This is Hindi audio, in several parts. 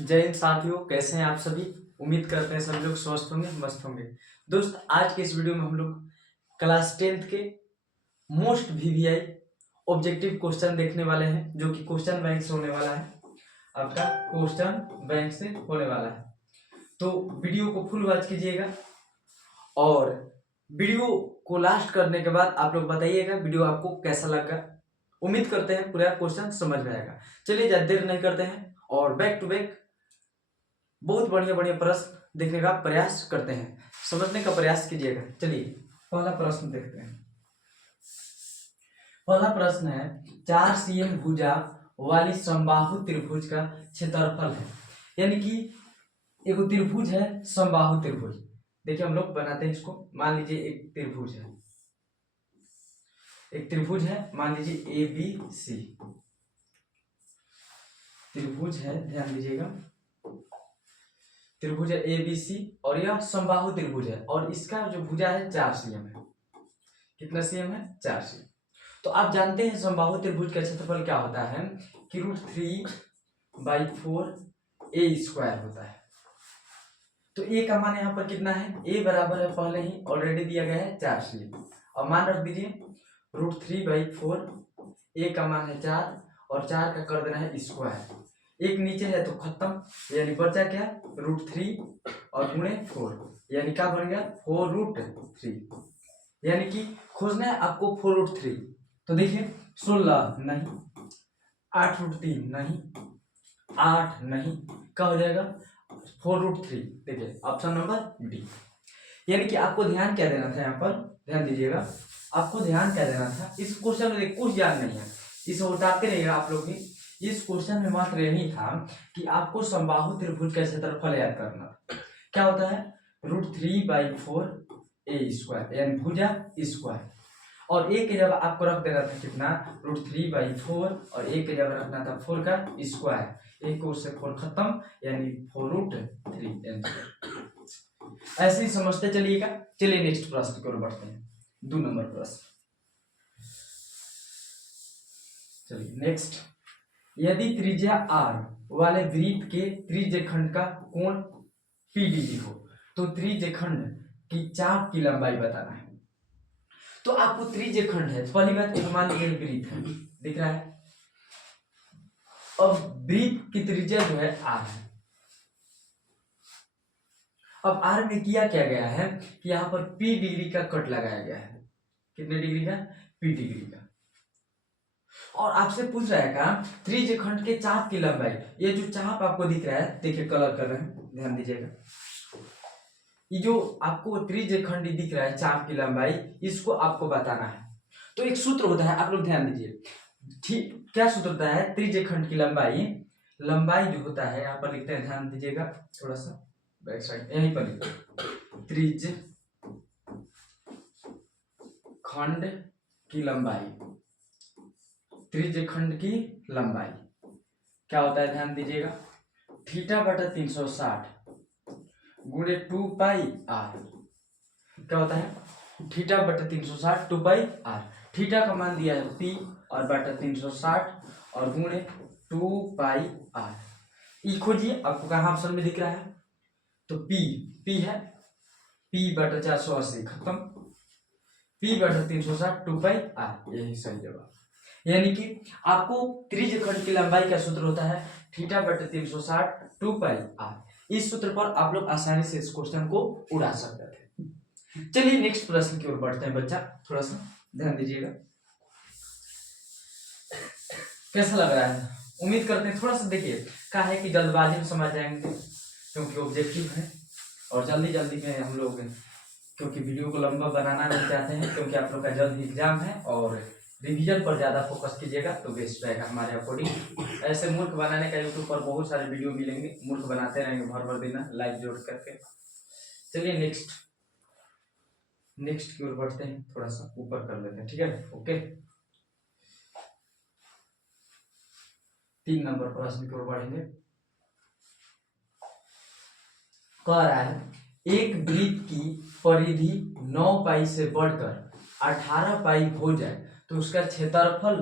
जय हिंद साथियों, कैसे हैं आप सभी। उम्मीद करते हैं सभी लोग स्वस्थ होंगे, मस्त होंगे। दोस्त, आज के इस वीडियो में हम लोग क्लास 10th के मोस्ट वीवीआई ऑब्जेक्टिव क्वेश्चन देखने वाले हैं, जो कि क्वेश्चन बैंक से होने वाला है। आपका क्वेश्चन बैंक से होने वाला है, तो वीडियो को फुल वॉच कीजिएगा और वीडियो को लास्ट करने के बाद आप लोग बताइएगा वीडियो आपको कैसा लगा। उम्मीद करते हैं पूरा क्वेश्चन समझ में आएगा। चलिए ज्यादा देर नहीं करते हैं और बैक टू बैक बहुत बढ़िया बढ़िया प्रश्न देखने का प्रयास करते हैं, समझने का प्रयास कीजिएगा। चलिए पहला प्रश्न देखते हैं। पहला प्रश्न है, 4 cm भुजा वाली समबाहु त्रिभुज का क्षेत्रफल है। यानी कि एक त्रिभुज है, समबाहु त्रिभुज। देखिए हम लोग बनाते हैं इसको। मान लीजिए एक त्रिभुज है, मान लीजिए ABC त्रिभुज है। ध्यान दीजिएगा, त्रिभुज है ABC और यह समबाहु त्रिभुज है और इसका जो भुजा है 4 cm है। कितना cm है? 4 cm। तो आप जानते हैं समबाहु त्रिभुज का क्षेत्रफल क्या होता है कि √3/4 a² होता है। तो a का मान यहाँ पर कितना है? a बराबर है, पहले ही ऑलरेडी दिया गया है 4 cm। और मान रख दीजिए √3/4, a का मान है 4 और 4 का कर देना है स्क्वायर। एक नीचे है तो खत्म, यानी बचा क्या? √3 और गुणे 4, यानी क्या बन गया? 4√3। यानी कि खोजना है आपको 4√3। तो देखिए 16 नहीं, 8√3 नहीं, 8 नहीं, क्या हो जाएगा? 4√3। देखिए ऑप्शन नंबर डी। यानी कि आपको ध्यान क्या देना था यहाँ पर? ध्यान दीजिएगा, आपको ध्यान क्या देना था इस क्वेश्चन में? कुछ याद नहीं है, इसे उतारते रहिएगा आप लोग भी। इस क्वेश्चन में मात्र यही था कि आपको समबाहु त्रिभुज का क्षेत्रफल याद करना था। क्या होता है? √3/4 a², यानी भुजा स्क्वायर। और a की जगह आपको रख देना था कितना? √3/4 और a की जगह रखना था 4 का स्क्वायर। एक को उससे 4 खत्म, यानी 4√3। ऐसे ही समझते चलिएगा। चलिए नेक्स्ट प्रश्न की ओर बढ़ते हैं, 2 नंबर प्रश्न। चलिए नेक्स्ट, यदि त्रिज्या r वाले वृत्त के त्रिज्यखंड का कोण PDD हो तो त्रिज्यखंड की चाप की लंबाई बताना है। तो आपको त्रिज्यखंड है, तो पहली बात एक मान लीजिए वृत्त है, दिख रहा है। अब वृत्त की त्रिज्या जो है r है। अब r में किया क्या गया है कि यहाँ पर P डिग्री का कट लगाया गया है। कितने डिग्री का? P डिग्री का। और आपसे पूछ रहा है का त्रिज्यखंड के चाप की लंबाई। ये जो चाप आपको दिख रहा है, देखिए कलर कर रहे हैं, ध्यान दीजिएगा। ये जो आपको त्रिज्यखंड दिख रहा है चाप की लंबाई, इसको आपको बताना है। तो एक सूत्र होता है, आप लोग ध्यान दीजिए। ठीक, क्या सूत्र होता है? त्रिज्यखंड की लंबाई जो होता है, यहाँ पर लिखते हैं, ध्यान दीजिएगा थोड़ा सा बैक साइड, यहीं पर लिखते, त्रिज्यखंड की लंबाई, त्रिज्यखंड की लंबाई क्या होता है? ध्यान दीजिएगा, θ/360 गुणे 2πr। क्या होता है? θ/360 2πr। थीटा का मान दिया है p और बटा 360 और गुणे 2πr। ई खोजिए, आपको कहाँ ऑप्शन में दिख रहा है? तो p है, p/480 खत्म, p/360 2πr, यही सही जवाब। यानी कि आपको त्रिज्यखंड की लंबाई का सूत्र होता है θ/360 2πr। इस सूत्र पर आप लोग आसानी से इस क्वेश्चन को उड़ा सकते थे। चलिए नेक्स्ट प्रश्न की ओर बढ़ते हैं बच्चा, थोड़ा सा ध्यान दीजिएगा। कैसा लग रहा है? उम्मीद करते हैं थोड़ा सा देखिए, क्या है कि जल्दबाजी में समझ जाएंगे क्योंकि ऑब्जेक्टिव है और जल्दी जल्दी में हम लोग, क्योंकि वीडियो को लंबा बनाना नहीं चाहते हैं, क्योंकि आप लोग का जल्द एग्जाम है और रिवीजन पर ज्यादा फोकस कीजिएगा तो बेस्ट रहेगा हमारे अकॉर्डिंग। ऐसे मूर्ख बनाने का यूट्यूब पर बहुत सारे वीडियो मिलेंगे, मूर्ख बनाते रहेंगे भर दिन लाइक जोड़ करके। चलिए नेक्स्ट की ओर बढ़ते हैं, थोड़ा सा ऊपर कर लेते हैं, ठीक है? ओके, 3 नंबर प्रश्न की ओर बढ़ेंगे। कह रहा है, एक वृत्त की परिधि 9π से बढ़कर 18π हो जाए तो उसका क्षेत्रफल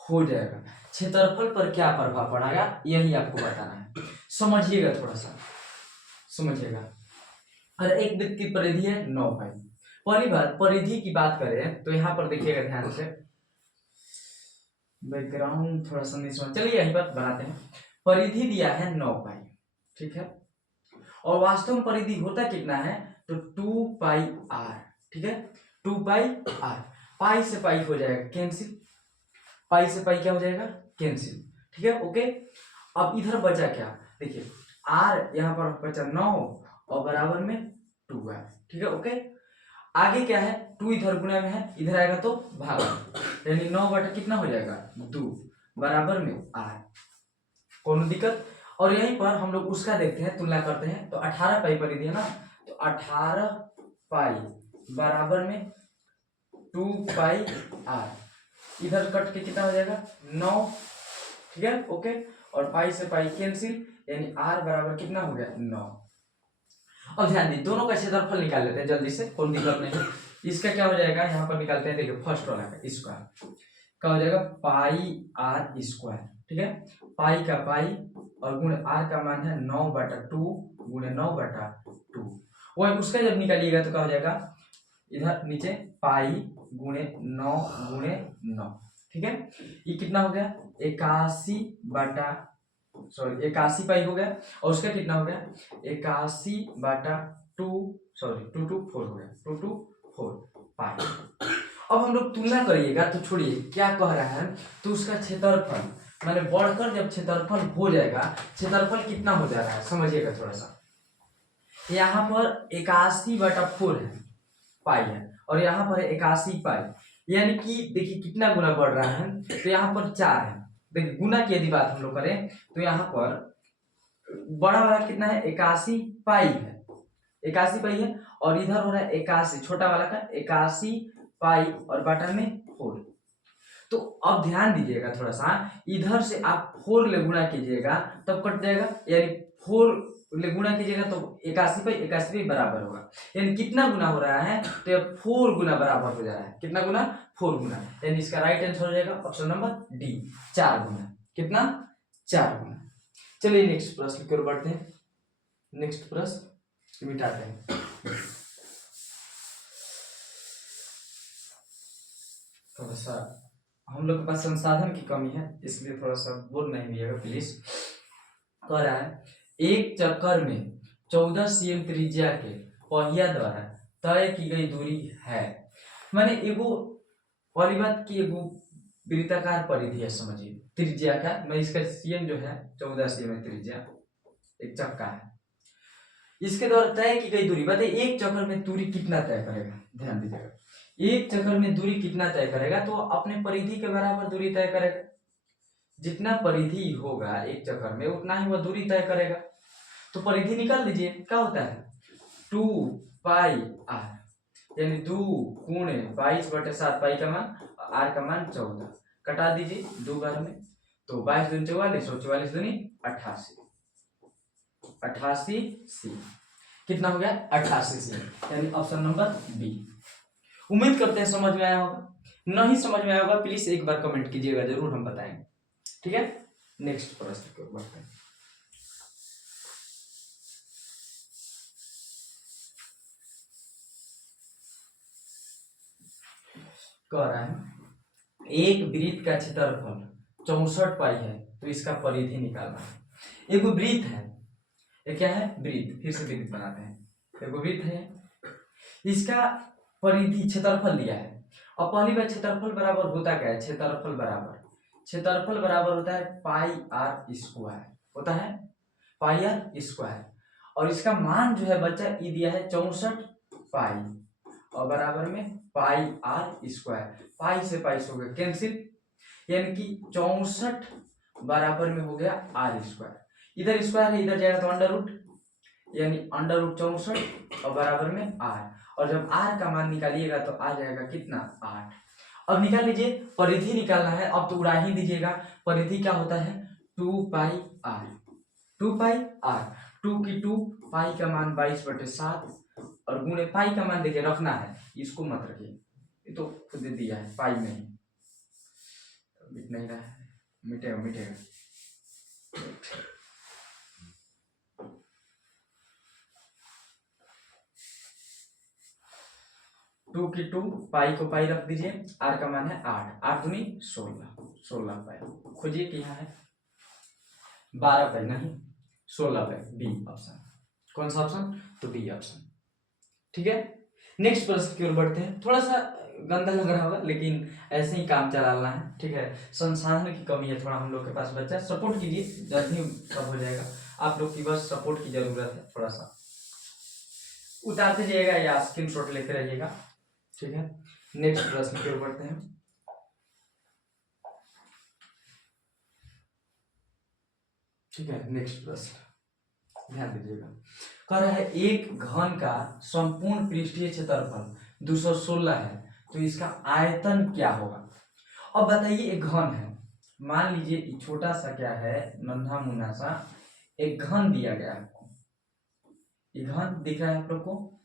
हो जाएगा। क्षेत्रफल पर क्या प्रभाव पड़ेगा यही आपको बताना है। समझिएगा, थोड़ा सा समझिएगा। और एक वृत्त की परिधि है 9 पाई। पहली बात परिधि की बात करें तो यहाँ पर देखिएगा ध्यान से, बैकग्राउंड थोड़ा सा नहीं समझ, चलिए यही बात बनाते हैं। परिधि दिया है 9 पाई, ठीक है, और वास्तव में परिधि होता कितना है तो 2 पाई आर, ठीक है, 2 पाई आर। पाई से पाई हो जाएगा कैंसिल, पाई से पाई क्या हो जाएगा कैंसिल, ठीक है, ओके। अब इधर बचा क्या, देखिए आर यहाँ पर बचा 9 और बराबर में 2 है, ठीक है, ओके। आगे क्या है 2 इधर गुणा में है, इधर आएगा तो भाग, यानी 9 बटा कितना हो जाएगा 2 बराबर में आर, कौन दिक्कत। और यहीं पर हम लोग उसका देखते हैं, तुलना करते हैं, तो 18 पाई परिधि है ना, तो 18 पाई बराबर में 2 पाई आर, इधर कट के कितना हो जाएगा 9, ठीक है, ओके। और पाई से पाई कैंसिल, यानी आर बराबर कितना हो गया 9। अब ध्यान दीजिए दोनों का क्षेत्रफल निकाल लेते हैं जल्दी से, कोई दिक्कत नहीं है। इसका क्या हो जाएगा यहाँ पर निकालते हैं, देखिए फर्स्ट वाला का स्क्वायर क्या हो जाएगा पाई आर स्क्वायर, ठीक है, पाई का पाई और गुणे आर का मान है 9/2 गुणे 9/2, वही उसका जब निकालिएगा तो क्या हो जाएगा इधर नीचे पाई गुणे 9 गुणे 9, ठीक है। ये कितना हो गया 81 पाई हो गया, और उसका कितना हो गया 81/2, सॉरी 2 2 4 हो गया 2 2 4 पाई। अब हम लोग तुलना करिएगा तो छोड़िए क्या कह रहा है, तो उसका क्षेत्रफल मैंने बढ़कर जब क्षेत्रफल हो जाएगा, क्षेत्रफल कितना हो जा रहा है समझिएगा थोड़ा सा। यहाँ पर 81/4 है पाई है, और यहाँ पर 81 पाई, यानी कि देखिए कितना गुना बढ़ रहा है, तो यहाँ पर 4 है। देखिए गुना की यदि बात हम लोग करें तो यहाँ पर बड़ा वाला कितना है 81 पाई है, 81 पाई है, और इधर हो रहा है 81, छोटा वाला का 81 पाई और बटा में 4। तो अब ध्यान दीजिएगा थोड़ा सा, इधर से आप 4 ले गुणा कीजिएगा तब कट जाएगा, यानी 4 ले गुणा कीजिएगा तो 81 पाई 81 पाई बराबर होगा, यानी कितना गुना हो रहा है तो 4 गुना बराबर हो जा रहा है, कितना गुना 4 गुना, यानी इसका राइट आंसर हो जाएगा ऑप्शन नंबर डी 4 गुना, कितना 4 गुना। चलिए नेक्स्ट प्रश्न की ओर बढ़ते हैं, नेक्स्ट प्रश्न मिटाते हैं। थोड़ा सा हम लोग के पास संसाधन की कमी है इसलिए थोड़ा सा बोल नहीं दिएगा प्लीज। कह रहा है एक चक्कर में 14 cm त्रिज्या के पहिया द्वारा तय की गई दूरी है, माने एगो वाली बात की एगो वृत्ताकार परिधि है, समझिए त्रिज्या का, मैं इसका सीएम जो है 14 cm त्रिज्या एक चक्का है, इसके द्वारा तय की गई दूरी बताइए एक चक्कर में दूरी कितना तय करेगा, ध्यान दीजिएगा एक चक्कर में दूरी कितना तय करेगा, तो अपने परिधि के बराबर दूरी तय करेगा, जितना परिधि होगा एक चक्कर में उतना ही वह दूरी तय करेगा। तो परिधि निकाल दीजिए क्या होता है 2 पाई आर, यानी 2 गुणे 22/7 पाई का मान आर का मान 14, कटा दीजिए 2 बार में, तो 22 दूनी 44 और 44 दूनी 88, 88 सी, कितना हो गया 88 सी, यानी ऑप्शन नंबर बी। उम्मीद करते हैं समझ में आया होगा, नहीं समझ में आया होगा प्लीज एक बार कमेंट कीजिएगा, जरूर हम बताएंगे, ठीक है। नेक्स्ट प्रश्न की ओर बढ़ते हैं। कह रहा है एक वृत्त का क्षेत्रफल 64 पाई है, तो इसका परिधि निकालना है। एक वृत्त है, ये क्या है वृत्त, फिर से वृत्त बनाते हैं, एक वृत्त है, इसका परिधि क्षेत्रफल दिया है। अब पहली बार क्षेत्रफल बराबर होता क्या है, क्षेत्रफल बराबर होता है पाई आर स्क्वायर, होता है पाई आर स्क्वायर, और इसका मान जो है बच्चा ये दिया है 64 पाई और बराबर में पाई आर स्क्वायर, पाई से पाई हो गया कैंसिल, यानी कि 64 बराबर में हो गया आर स्क्वायर, इधर स्क्वायर है इधर जाएगा तो अंडर रूट, यानी अंडर रूट 64 और बराबर में आर, और जब आर का मान निकालिएगा तो आ जाएगा कितना 8। अब निकाल लीजिए परिधि निकालना है, अब तो उड़ा ही दीजिएगा, परिधि क्या होता है 2 पाई आर, 2 पाई आर, 2 की 2 पाई का मान 22/7 और गुणे पाई का मान देखिए रखना है, इसको मत रखिए, ये तो खुद दिया है पाई में ही, बिट नहीं रहा है, मिटेगा मिटेगा। 2 की 2, पाई को पाई रख दीजिए, आर का मान है 8, 8 दूनी 16, 16 पाई। खोजिए कि यहाँ है 12 पाई, नहीं 16 पाई, बी ऑप्शन। कौन सा ऑप्शन? तो बी ऑप्शन। ठीक है, नेक्स्ट प्रश्न की ओर बढ़ते हैं। थोड़ा सा गंदा लग रहा होगा लेकिन ऐसे ही काम चलाना है। ठीक है, संसाधन की कमी है थोड़ा हम लोग के पास, बच्चा सपोर्ट कीजिए, जल्दी सब हो जाएगा। आप लोग की बस सपोर्ट की जरूरत है, थोड़ा सा उतारते जाइएगा या स्क्रीनशॉट लेते रहिएगा। ठीक है, नेक्स्ट प्रश्न की ओर बढ़ते हैं। ठीक है, नेक्स्ट प्रश्न ध्यान दीजिएगा। कह रहा है एक घन का संपूर्ण पृष्ठीय क्षेत्रफल 216 है, तो इसका आयतन क्या होगा। अब बताइए, एक घन है, मान लीजिए छोटा सा क्या है, नन्हा मुन्ना सा एक घन दिया गया है आपको। ये घन दिख रहा है आप लोग को,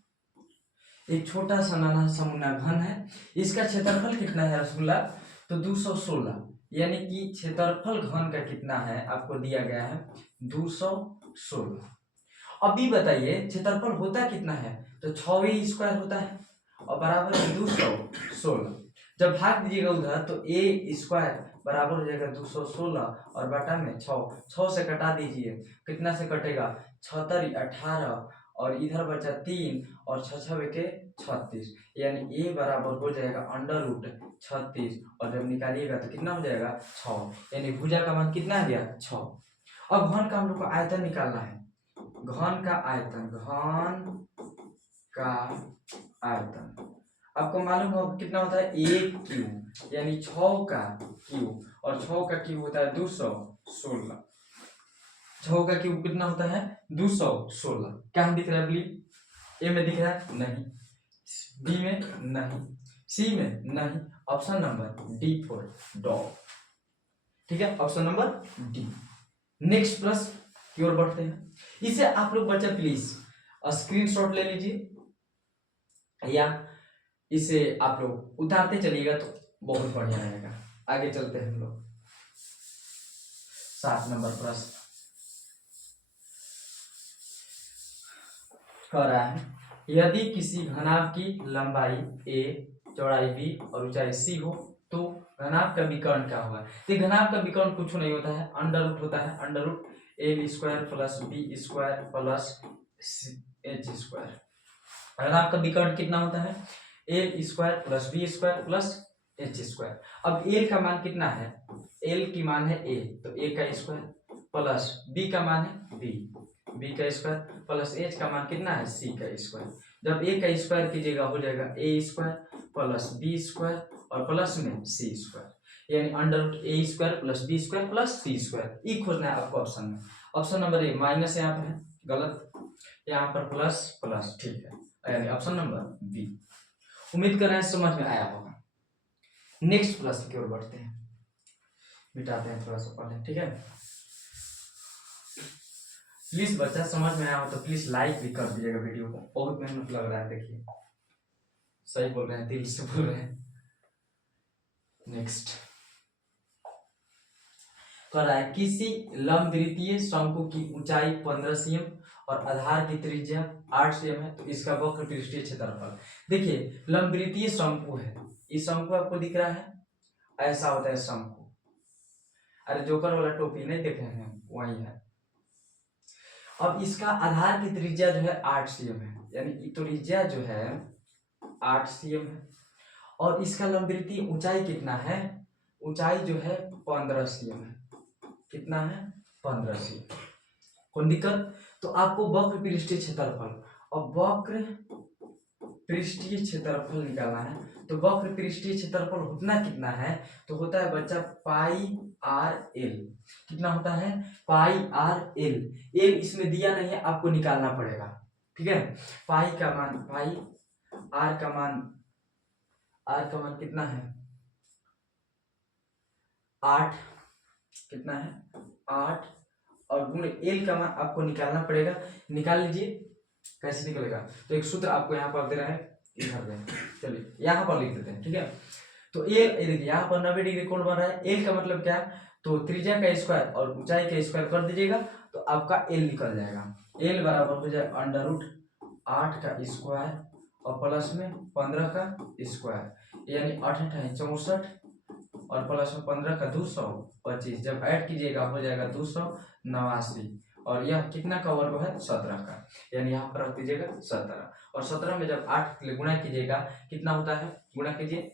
एक छोटा सा नन्हा सा मुन्ना घन है। इसका क्षेत्रफल कितना है रसगुल्ला? तो 216, यानी कि क्षेत्रफल घन का कितना है आपको दिया गया है 216। अभी बताइए क्षेत्रफल होता कितना है, तो 6 स्क्वायर होता है और बराबर है 216। जब भाग दीजिएगा उधर तो ए स्क्वायर बराबर हो जाएगा 216 और बटा में 6 से कटा दीजिए, कितना से कटेगा 76 18 और इधर बचा 3 और 6 के 36, यानी ए बराबर हो जाएगा √36 और जब निकालिएगा तो कितना हो जाएगा 6, यानी भुजा का मान कितना आ गया 6। अब घन का हम लोग को आयतन निकालना है। घन का आयतन, घन का आयतन आपको मालूम हो कितना होता है 1 क्यूब, यानी 6 का क्यूब, और 6 का क्यूब होता है 216। 6 का क्यूब कितना होता है 216। क्या दिख रहा है बोली? ए में दिख रहा है? नहीं। बी में? नहीं। सी में? नहीं। Option number D for dog. ठीक है, ऑप्शन नंबर डी। नेक्स्ट प्रश्न की ओर बढ़ते हैं। इसे आप लोग बच्चा प्लीज स्क्रीनशॉट ले लीजिए या इसे आप लोग उतारते चलिएगा तो बहुत बढ़िया रहेगा। आगे चलते हैं हम लोग। 7 नंबर प्रश्न कह रहा है, यदि किसी घनाभ की लंबाई a, चौड़ाई b और ऊंचाई c हो तो घनाभ का विकर्ण क्या होगा। तो घनाभ का विकर्ण कुछ नहीं होता है, अंडर रूट होता है, under root a² plus b² plus h²। घनाभ का विकर्ण कितना होता है a² plus b² plus h²। अब l का मान कितना है, l की मान है a, तो a का स्क्वायर प्लस b का मान है b का स्क्वायर प्लस h का मान कितना है c का स्क्वायर। जब a का स्क्वायर कीजिएगा हो जाएगा a² प्लस b² और प्लस में c², यानी √a² plus b² plus c²। ई खोजना है आपको ऑप्शन में। ऑप्शन नंबर ए माइनस यहाँ पर है, गलत, यहाँ पर प्लस प्लस, ठीक है, यानी ऑप्शन नंबर बी। उम्मीद कर रहे हैं समझ में आया होगा। नेक्स्ट प्रश्न की ओर बढ़ते हैं, मिटाते हैं थोड़ा सा पहले। ठीक है, प्लीज बच्चा समझ में आया हो तो प्लीज लाइक भी कर दीजिएगा वीडियो को, बहुत मेहनत लग रहा है। देखिए सही बोल रहे हैं, दिल से बोल रहे हैं। नेक्स्ट कह रहा है, किसी लंबवृत्तीय शंकु की ऊंचाई 15 cm और आधार की त्रिज्या 8 cm है, तो इसका वक्र पृष्ठीय क्षेत्रफल। देखिए लंबवृत्तीय शंकु है, इस शंकु आपको दिख रहा है, ऐसा होता है शंकु। अरे जोकर वाला टोपी नहीं देख रहे हैं, वही है। अब इसका आधार की त्रिज्या जो है 8 cm है, यानी त्रिज्या जो है 8 cm है, और इसका लंबवृत्तीय ऊंचाई कितना है, ऊंचाई जो है 15 cm है। कितना है 15 cm। कौन दिक्कत? तो आपको वक्र पृष्ठीय क्षेत्रफल, और वक्र पृष्ठीय क्षेत्रफल निकालना है। तो वक्र पृष्ठीय क्षेत्रफल उतना कितना है, तो होता है बच्चा πr/l। कितना होता है πr/l। l इसमें दिया नहीं है, आपको निकालना पड़ेगा। ठीक है, पाई का मान पाई, आर का मान कितना है 8, कितना है 8, और गुण एल का मान आपको निकालना पड़ेगा। निकाल लीजिए, कैसे निकलेगा, तो एक सूत्र आपको यहाँ पर दे रहा है, इधर दें, चलिए यहाँ पर लिख देते हैं। ठीक है, तो एल देखिए यहाँ पर 90 डिग्री कोण बन रहा है, एल का मतलब क्या, तो त्रिज्या का स्क्वायर और ऊंचाई का स्क्वायर कर दीजिएगा तो आपका एल निकल जाएगा। एल बराबर हो जाए √8 का स्क्वायर और प्लस में 15 का स्क्वायर, यानी 8 × 64 और प्लस में 15 का 225। जब ऐड कीजिएगा हो जाएगा 289, और यह कितना का वर्ग है 17 का, यानी यहाँ पर रख दीजिएगा 17। और 17 में जब 8 के लिए गुणा कीजिएगा कितना होता है, गुणा कीजिए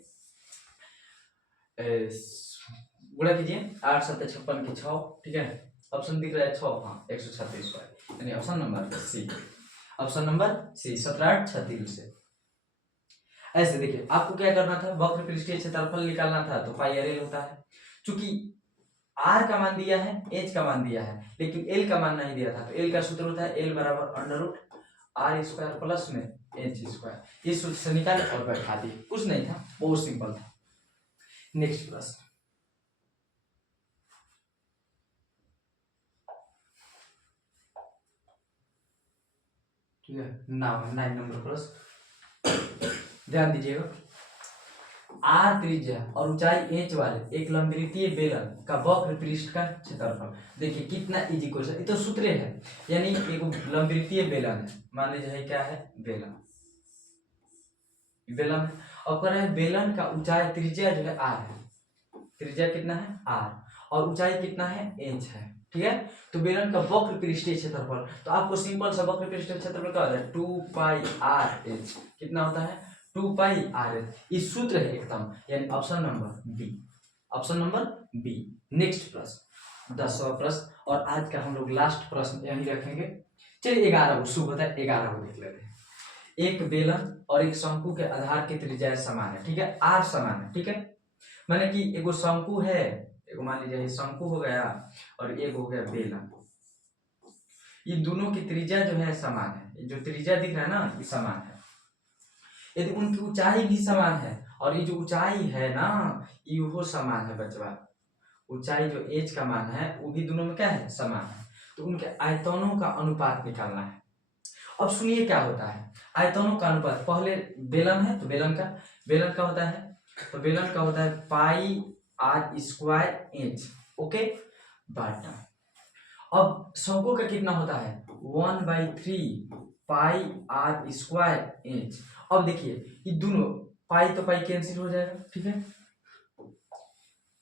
8 7 56 के 6, ठीक है। ऑप्शन दिख रहा है 6, हाँ 136 है, यानी option number C. Option number C 17 8 36 से। ऐसे देखिए आपको क्या करना था, वक्र पृष्ठीय क्षेत्रफल निकालना था, तो पाई आर होता है। चूंकि आर का मान दिया है, एच का मान दिया है, लेकिन एल का मान नहीं दिया था, तो एल का सूत्र होता है एल बराबर √r² प्लस में h²। इस सूत्र से निकाले और बैठा दिए, कुछ नहीं था, बहुत सिंपल था। नेक्स्ट प्रश्न, ठीक है, 9 नंबर प्रश्न, ध्यान दीजिएगा। आर त्रिज्या और ऊंचाई एच वाले एक लंबवृत्तीय बेलन का वक्र पृष्ठ का क्षेत्रफल, देखिए कितना इजी क्वेश्चन, ये तो सूत्र है, यानी एक लंबवृत्तीय बेलन है, मान लीजिए क्या है बेलन, बेलन है, और कह रहे हैं बेलन का ऊंचाई त्रिज्या जो है आर है, त्रिज्या कितना है आर, और ऊंचाई कितना है एच है, ठीक है। तो बेलन का वक्र पृष्ठीय क्षेत्रफल, तो आपको सिंपल सा वक्र पृष्ठीय क्षेत्रफल क्या होता है 2πr/h, कितना होता है 2πr/h, इस सूत्र है एकदम, यानी option number B, option number B. Next प्रश्न 10वां प्रश्न, और आज का हम लोग लास्ट प्रश्न यही रखेंगे। चलिए 11 शुभ होता है, 11 को देख लेते हैं। एक बेलन और एक शंकु के आधार की त्रिज्या समान है, ठीक है, आर समान है, ठीक है, माने कि एगो शंकु है, एगो मान लीजिए शंकु हो गया और एक हो गया बेलन, ये दोनों की त्रिज्या जो है समान है, जो त्रिज्या दिख रहा है ना ये समान है, यदि उनकी ऊंचाई भी समान है, और ये जो ऊंचाई है ना ये वो समान है बच्चा, ऊंचाई जो एच का मान है वो भी दोनों में क्या है समान है, तो उनके आयतनों का अनुपात निकालना है। अब सुनिए क्या होता है आयतनों का अनुपात, पहले बेलन है तो बेलन का होता है, तो बेलन का होता है πr²h, ओके बाटा। अब शंकु का कितना होता है 1/3 πr²h। अब देखिए ये दोनों पाई तो पाई कैंसिल हो जाएगा, ठीक है,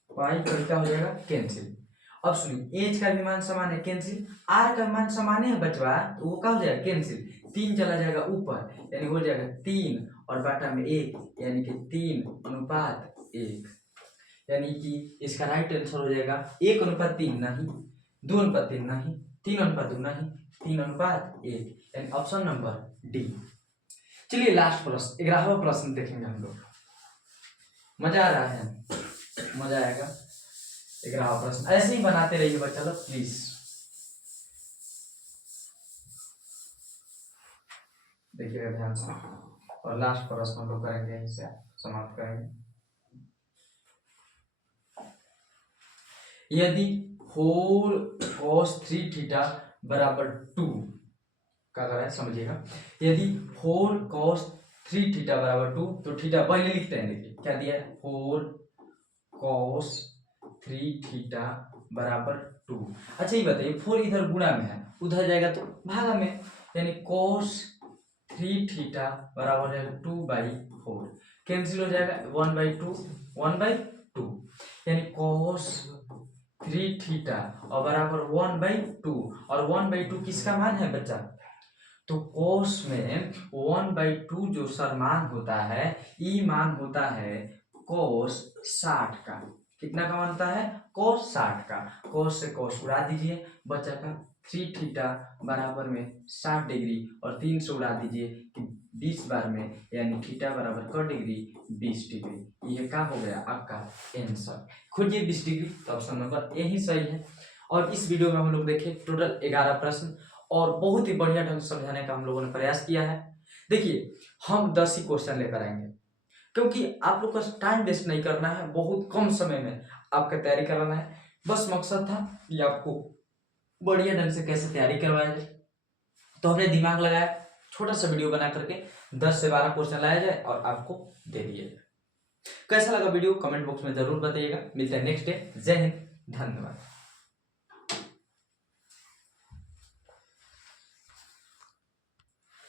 पाई क्या हो जाएगा कैंसिल। अब सुनिए एच का भी मान समान है कैंसिल, आर का मान समान है बचवा, तो वो क्या हो जाएगा कैंसिल, 3 चला जाएगा ऊपर, यानी हो जाएगा 3 और बाटा में 1, यानी कि 3:1, यानी कि इसका राइट आंसर हो जाएगा 1:3 नहीं, 2:3 नहीं, 3:2 नहीं, 3:1, यानी ऑप्शन नंबर डी। चलिए लास्ट प्रश्न 11वां प्रश्न देखेंगे हम लोग, मजा आ रहा है, मजा आएगा। 11वां प्रश्न ऐसे ही बनाते रहिए बच्चा लोग प्लीज। देखिएगा ध्यान से, और लास्ट प्रश्न हम लोग करेंगे, इसे समाप्त करेंगे। यदि 4cos3θ बराबर 2 का कर है समझिएगा, यदि 4cos3θ बराबर 2, तो थीटा पहले लिखते हैं, देखिए क्या दिया है 4cos3θ बराबर 2। अच्छा ये बताइए 4 इधर गुणा में है, उधर जाएगा तो भागा में, यानी cos3θ बराबर है 2/4, कैंसिल हो जाएगा 1/2, यानी cos3θ और बराबर 1/2, और 1/2 किसका मान है बच्चा, तो cos में 1/2 जो सर मान होता है, ई मान होता है cos 60 का, कितना का मान होता है cos 60 का, cos से cos उड़ा दीजिए, बच्चा का 3θ बराबर में 60 डिग्री, और 3 से उड़ा दीजिए कि 20 बार में, यानी थीटा बराबर क डिग्री 20 डिग्री, ये क्या हो गया आपका आंसर। खोजिए 20 डिग्री, तो ऑप्शन नंबर ए ही सही है। और इस वीडियो में हम लोग देखें टोटल 11 प्रश्न, और बहुत ही बढ़िया ढंग से समझाने का हम लोगों ने प्रयास किया है। देखिए हम 10 ही क्वेश्चन लेकर आएंगे, क्योंकि आप लोग का टाइम वेस्ट नहीं करना है, बहुत कम समय में आपका तैयारी कराना है, बस मकसद था कि आपको बढ़िया ढंग से कैसे तैयारी करवाया जाए, तो हमने दिमाग लगाया, छोटा सा वीडियो बना करके 10 से 12 क्वेश्चन लाया जाए और आपको दे दिए जाए। कैसा लगा वीडियो कमेंट बॉक्स में जरूर बताइएगा। मिलते हैं नेक्स्ट डे। जय हिंद, धन्यवाद।